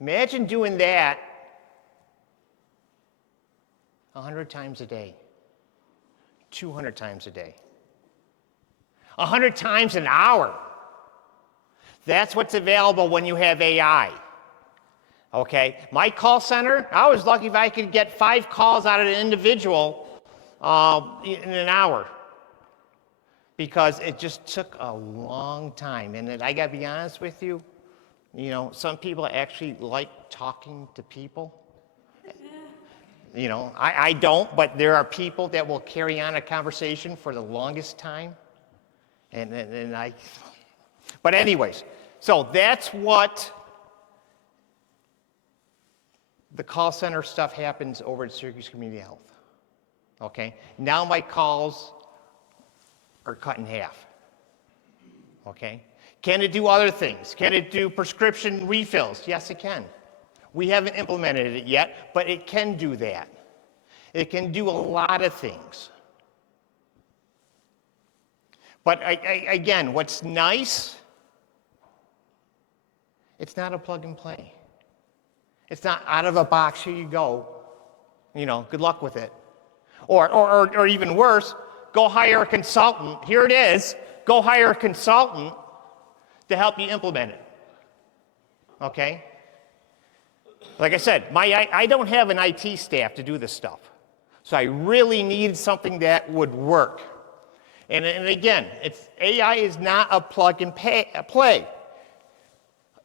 Imagine doing that 100 times a day, 200 times a day, 100 times an hour. That's what's available when you have AI. Okay, my call center, I was lucky if I could get 5 calls out of an individual in an hour, because it just took a long time. And I gotta be honest with you, some people actually like talking to people. I don't, but there are people that will carry on a conversation for the longest time. But anyways, so that's what the call center stuff happens over at Syracuse Community Health. Okay? Now my calls are cut in half. Okay? Can it do other things? Can it do prescription refills? Yes, it can. We haven't implemented it yet, but it can do that. It can do a lot of things. But again, what's nice, it's not a plug and play. It's not out of a box, here you go. Good luck with it. Or even worse, go hire a consultant. Here it is. Go hire a consultant to help you implement it. Okay? Like I said, I don't have an IT staff to do this stuff. So I really need something that would work. And again, AI is not a plug and play.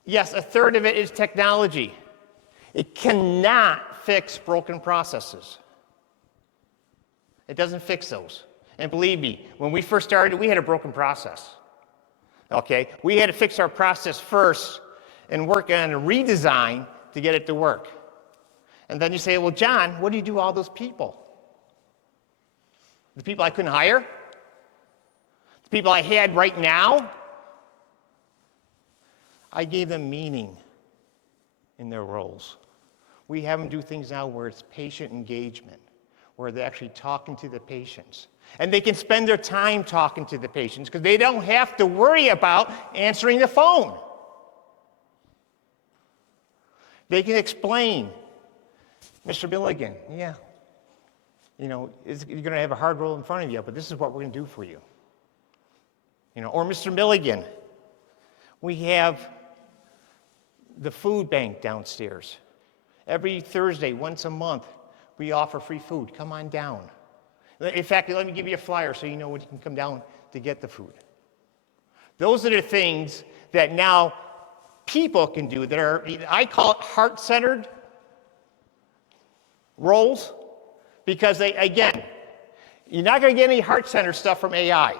Yes, a third of it is technology. It cannot fix broken processes. It doesn't fix those. And believe me, when we first started, we had a broken process. Okay? We had to fix our process first and work on a redesign to get it to work. And then you say, well, John, what do you do with all those people? The people I couldn't hire? The people I had right now? I gave them meaning in their roles. We have them do things now where it's patient engagement, where they're actually talking to the patients. And they can spend their time talking to the patients because they don't have to worry about answering the phone. They can explain, Mr. Milligan, yeah, you're going to have a hard role in front of you, but this is what we're going to do for you. Or Mr. Milligan, we have the food bank downstairs. Every Thursday, once a month, we offer free food. Come on down. In fact, let me give you a flyer so you know when you can come down to get the food. Those are the things that now people can do that are, I call it heart-centered roles, because again, you're not going to get any heart-centered stuff from AI.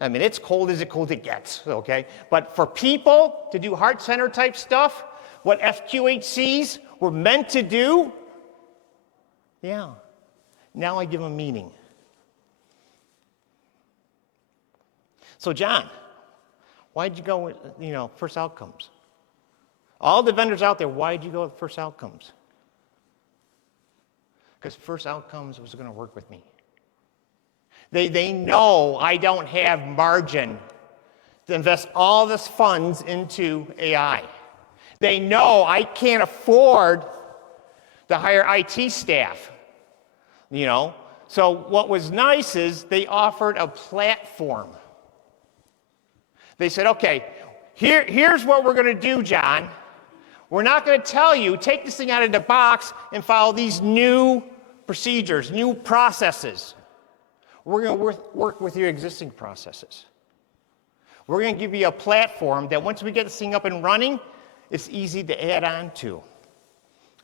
I mean, it's cold as it gets, okay? But for people to do heart-centered type stuff, what FQHCs were meant to do, yeah, now I give them meaning. So John, why'd you go with, First Outcomes? All the vendors out there, why'd you go with First Outcomes? Because First Outcomes was going to work with me. They know I don't have margin to invest all this funds into AI. They know I can't afford to hire IT staff, So what was nice is they offered a platform. They said, okay, here's what we're going to do, John. We're not going to tell you, take this thing out of the box and follow these new procedures, new processes. We're going to work with your existing processes. We're going to give you a platform that once we get this thing up and running, it's easy to add on to.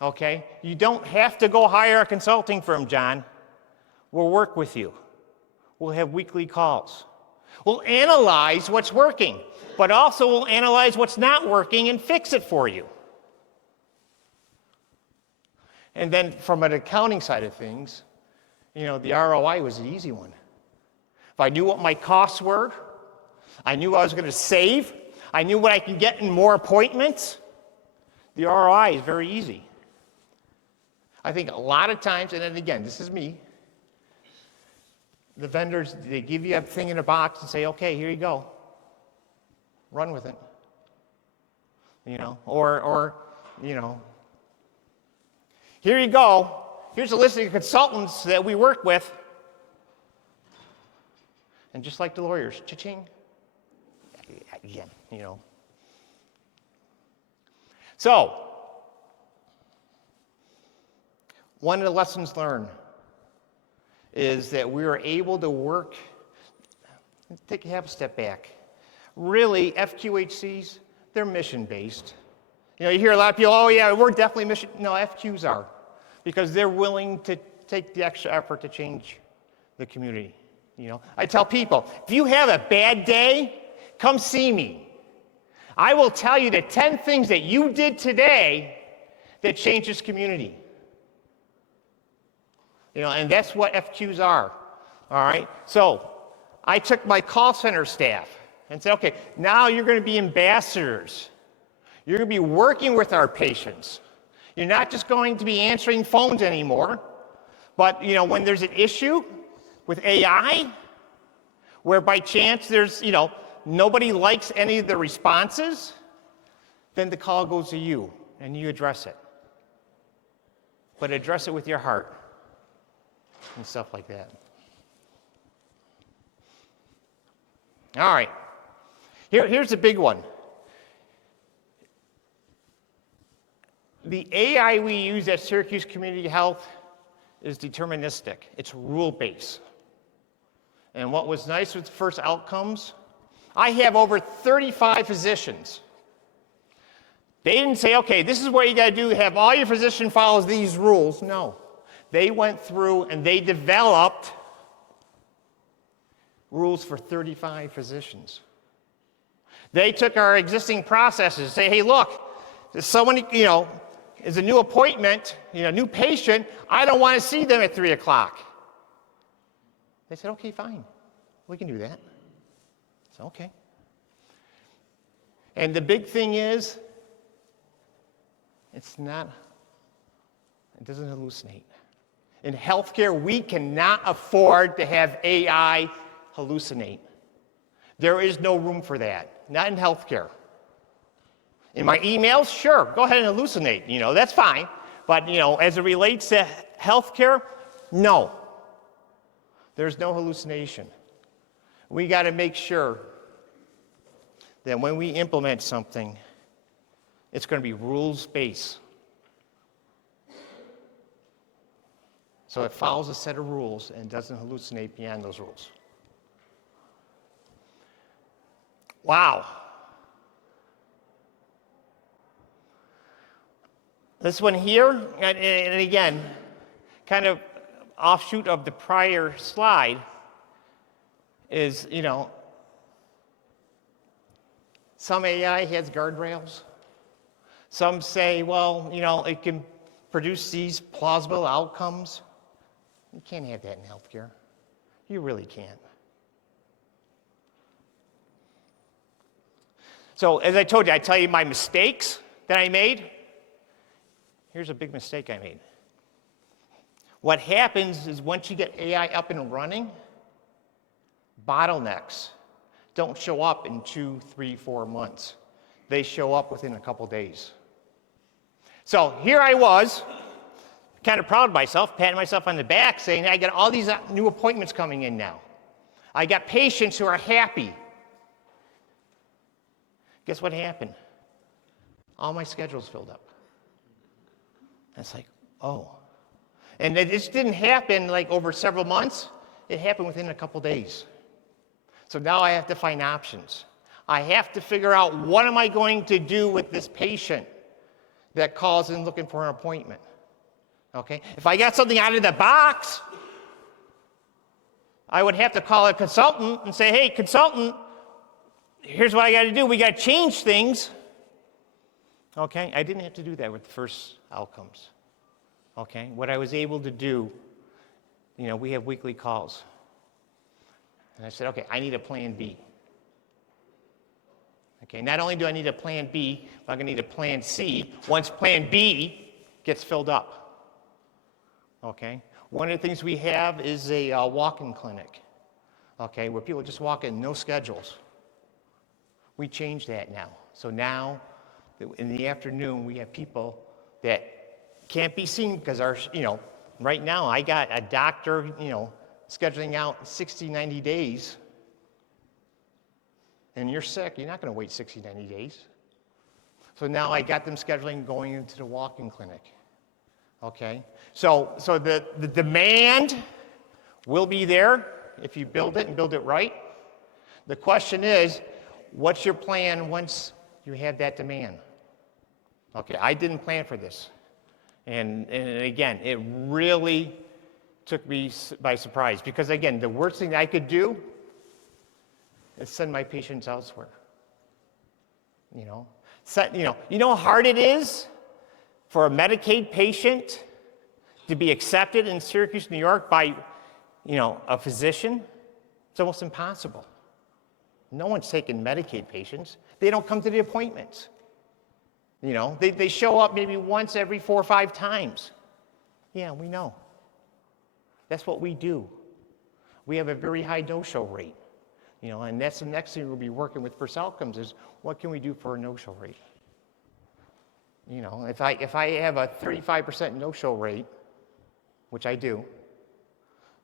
Okay? You don't have to go hire a consulting firm, John. We'll work with you. We'll have weekly calls. We'll analyze what's working, but also we'll analyze what's not working and fix it for you. And then from an accounting side of things, the ROI was the easy one. If I knew what my costs were, I knew what I was going to save, I knew what I could get in more appointments, the ROI is very easy. I think a lot of times, and then again, this is me, the vendors, they give you a thing in a box and say, okay, here you go. Run with it. Or Here you go. Here's a list of consultants that we work with. And just like the lawyers, cha-ching, again, So, one of the lessons learned is that we are able to work, have a step back. Really, FQHCs, they're mission-based. You hear a lot of people, oh yeah, we're definitely mission. No, FQs are, because they're willing to take the extra effort to change the community. I tell people, if you have a bad day, come see me. I will tell you the 10 things that you did today that change this community. And that's what FQs are. All right? So I took my call center staff and said, okay, now you're going to be ambassadors. You're going to be working with our patients. You're not just going to be answering phones anymore. But, when there's an issue with AI, where by chance there's, nobody likes any of the responses, then the call goes to you and you address it. But address it with your heart and stuff like that. All right. Here's a big one. The AI we use at Syracuse Community Health is deterministic. It's rule-based. And what was nice with the first outcomes, I have over 35 physicians. They didn't say, okay, this is what you got to do, have all your physician follows these rules. No. They went through and they developed rules for 35 physicians. They took our existing processes, say, hey, look, there's someone, is a new appointment, new patient, I don't want to see them at 3 o'clock. They said, okay, fine, we can do that. It's okay. And the big thing is, it doesn't hallucinate. In healthcare, we cannot afford to have AI hallucinate. There is no room for that, not in healthcare. In my emails, sure, go ahead and hallucinate, that's fine. But, as it relates to healthcare, no. There's no hallucination. We got to make sure that when we implement something, it's going to be rules-based. So it follows a set of rules and doesn't hallucinate beyond those rules. Wow. This one here, and again, kind of offshoot of the prior slide, is, some AI has guardrails. Some say, well, it can produce these plausible outcomes. You can't have that in healthcare. You really can't. So, as I told you, I tell you my mistakes that I made. Here's a big mistake I made. What happens is once you get AI up and running, bottlenecks don't show up in 2, 3, 4 months. They show up within a couple days. So here I was, kind of proud of myself, patting myself on the back, saying, I got all these new appointments coming in now. I got patients who are happy. Guess what happened? All my schedules filled up. And it's like, oh. And this didn't happen like over several months. It happened within a couple days. So now I have to find options. I have to figure out what am I going to do with this patient that calls in looking for an appointment. Okay? If I got something out of the box, I would have to call a consultant and say, hey, consultant, here's what I got to do. We got to change things. Okay? I didn't have to do that with the first outcomes. Okay? What I was able to do, we have weekly calls. And I said, okay, I need a plan B. Okay, not only do I need a plan B, but I'm going to need a plan C once plan B gets filled up. Okay? One of the things we have is a walk-in clinic, okay, where people just walk in, no schedules. We changed that now. So now In the afternoon, we have people that can't be seen because right now I got a doctor, scheduling out 60, 90 days. And you're sick, you're not going to wait 60, 90 days. So now I got them scheduling going into the walk-in clinic. Okay? So the demand will be there if you build it and build it right. The question is, what's your plan once you have that demand? Okay, I didn't plan for this. And again, it really took me by surprise because, again, the worst thing I could do is send my patients elsewhere. You know how hard it is for a Medicaid patient to be accepted in Syracuse, New York by, a physician? It's almost impossible. No one's taking Medicaid patients. They don't come to the appointments. They show up maybe once every 4 or 5 times. Yeah, we know. That's what we do. We have a very high no-show rate. And that's the next thing we'll be working with First Outcomes is what can we do for a no-show rate? If I have a 35% no-show rate, which I do,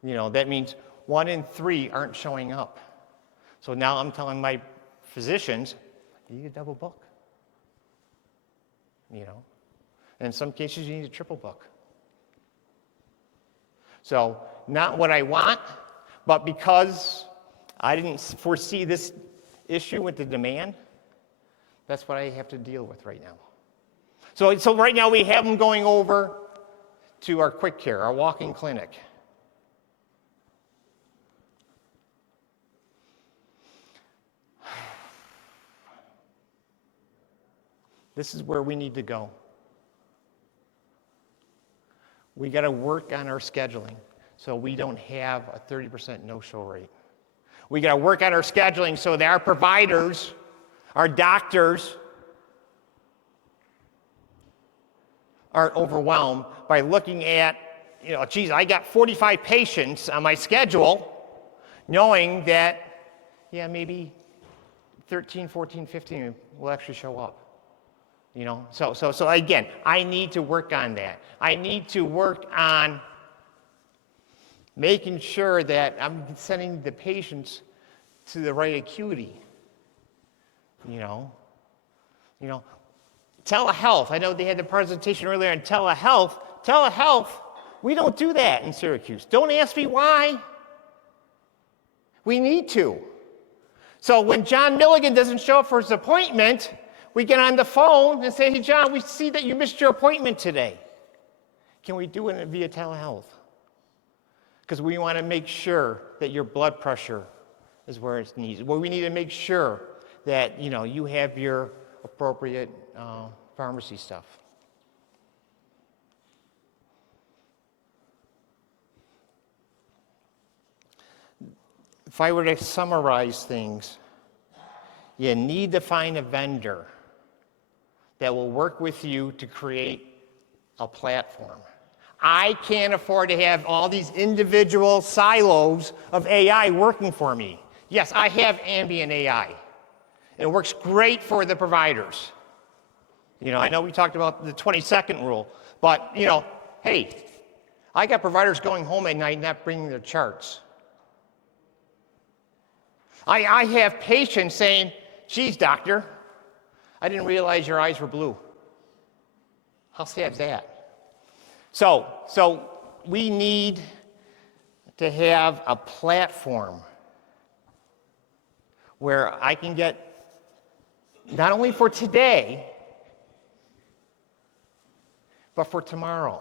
that means 1 in 3 aren't showing up. So now I'm telling my physicians, you need a double book. And in some cases you need a triple book. So not what I want, but because I didn't foresee this issue with the demand, that's what I have to deal with right now. So right now we have them going over to our quick care, our walk-in clinic. This is where we need to go. We got to work on our scheduling so we don't have a 30% no-show rate. We got to work on our scheduling so that our providers, our doctors, aren't overwhelmed by looking at, I got 45 patients on my schedule, knowing that, maybe 13, 14, 15 will actually show up. So again, I need to work on that. I need to work on making sure that I'm sending the patients to the right acuity. Telehealth. I know they had the presentation earlier on telehealth. Telehealth, we don't do that in Syracuse. Don't ask me why. We need to. So when John Milligan doesn't show up for his appointment, we get on the phone and say, hey, John, we see that you missed your appointment today. Can we do it via telehealth? Because we want to make sure that your blood pressure is where it's needed. Well, we need to make sure that, you have your appropriate pharmacy stuff. If I were to summarize things, you need to find a vendor that will work with you to create a platform. I can't afford to have all these individual silos of AI working for me. Yes, I have ambient AI. It works great for the providers. I know we talked about the 20-second rule, but, hey, I got providers going home at night not bringing their charts. I have patients saying, geez, doctor, I didn't realize your eyes were blue. How sad is that? So we need to have a platform where I can get, not only for today, but for tomorrow.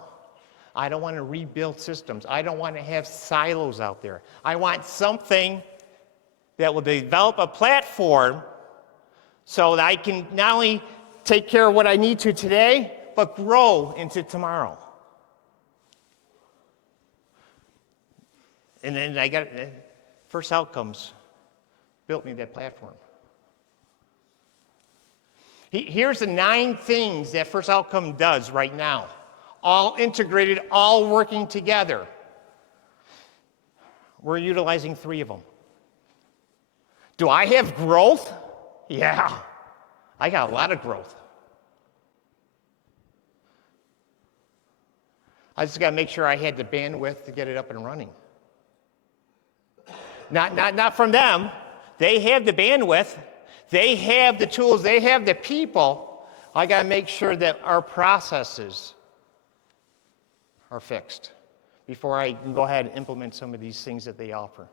I don't want to rebuild systems. I don't want to have silos out there. I want something that will develop a platform so that I can not only take care of what I need to today, but grow into tomorrow. And then I got First Outcomes built me that platform. Here's the 9 things that First Outcome does right now, all integrated, all working together. We're utilizing 3 of them. Do I have growth? Yeah, I got a lot of growth. I just got to make sure I had the bandwidth to get it up and running. Not from them. They have the bandwidth. They have the tools. They have the people. I got to make sure that our processes are fixed before I can go ahead and implement some of these things that they offer.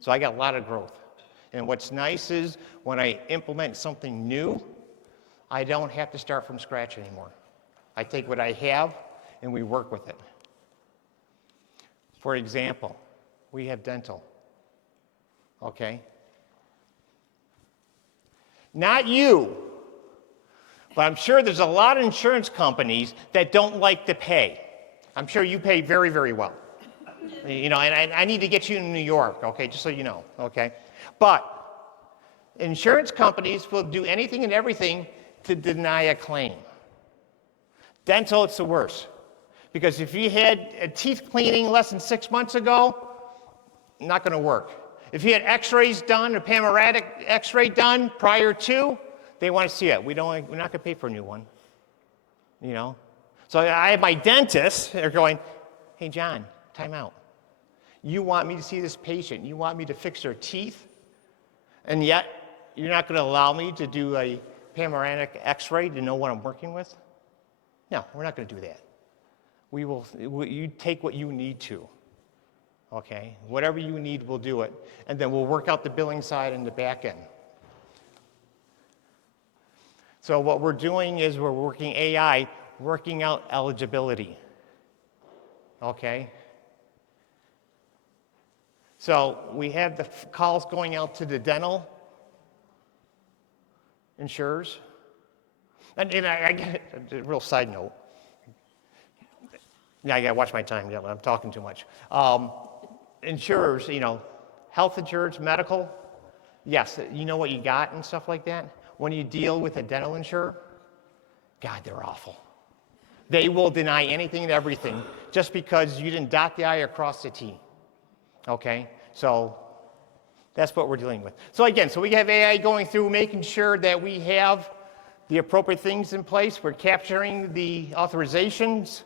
So I got a lot of growth. And what's nice is when I implement something new, I don't have to start from scratch anymore. I take what I have and we work with it. For example, we have dental. Okay? Not you, but I'm sure there's a lot of insurance companies that don't like to pay. I'm sure you pay very, very well. You know, and I need to get you in New York, okay, just so you know, okay? But insurance companies will do anything and everything to deny a claim. Dental, it's the worst. Because if you had a teeth cleaning less than 6 months ago, not going to work. If you had x-rays done, a panoramic x-ray done prior to, they want to see it. We're not going to pay for a new one. You know? So I have my dentists, they're going, hey, John, time out. You want me to see this patient. You want me to fix their teeth, and yet you're not going to allow me to do a panoramic x-ray to know what I'm working with? No, we're not going to do that. You take what you need to, okay? Whatever you need, we'll do it, and then we'll work out the billing side and the back end. So what we're doing is we're working AI, working out eligibility, okay? So we have the calls going out to the dental insurers. And I get a real side note. Yeah, I got to watch my time. Yeah, I'm talking too much. Insurers, you know, health insurance, medical, yes, you know what you got and stuff like that. When you deal with a dental insurer, God, they're awful. They will deny anything and everything just because you didn't dot the I or cross the T. Okay? So that's what we're dealing with. So again, we have AI going through, making sure that we have the appropriate things in place. We're capturing the authorizations.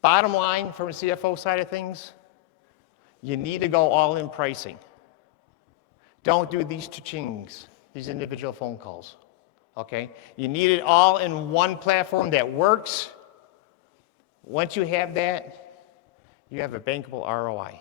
Bottom line, from the CFO side of things, you need to go all in pricing. Don't do these cha-chings, these individual phone calls. Okay? You need it all in one platform that works. Once you have that, you have a bankable ROI.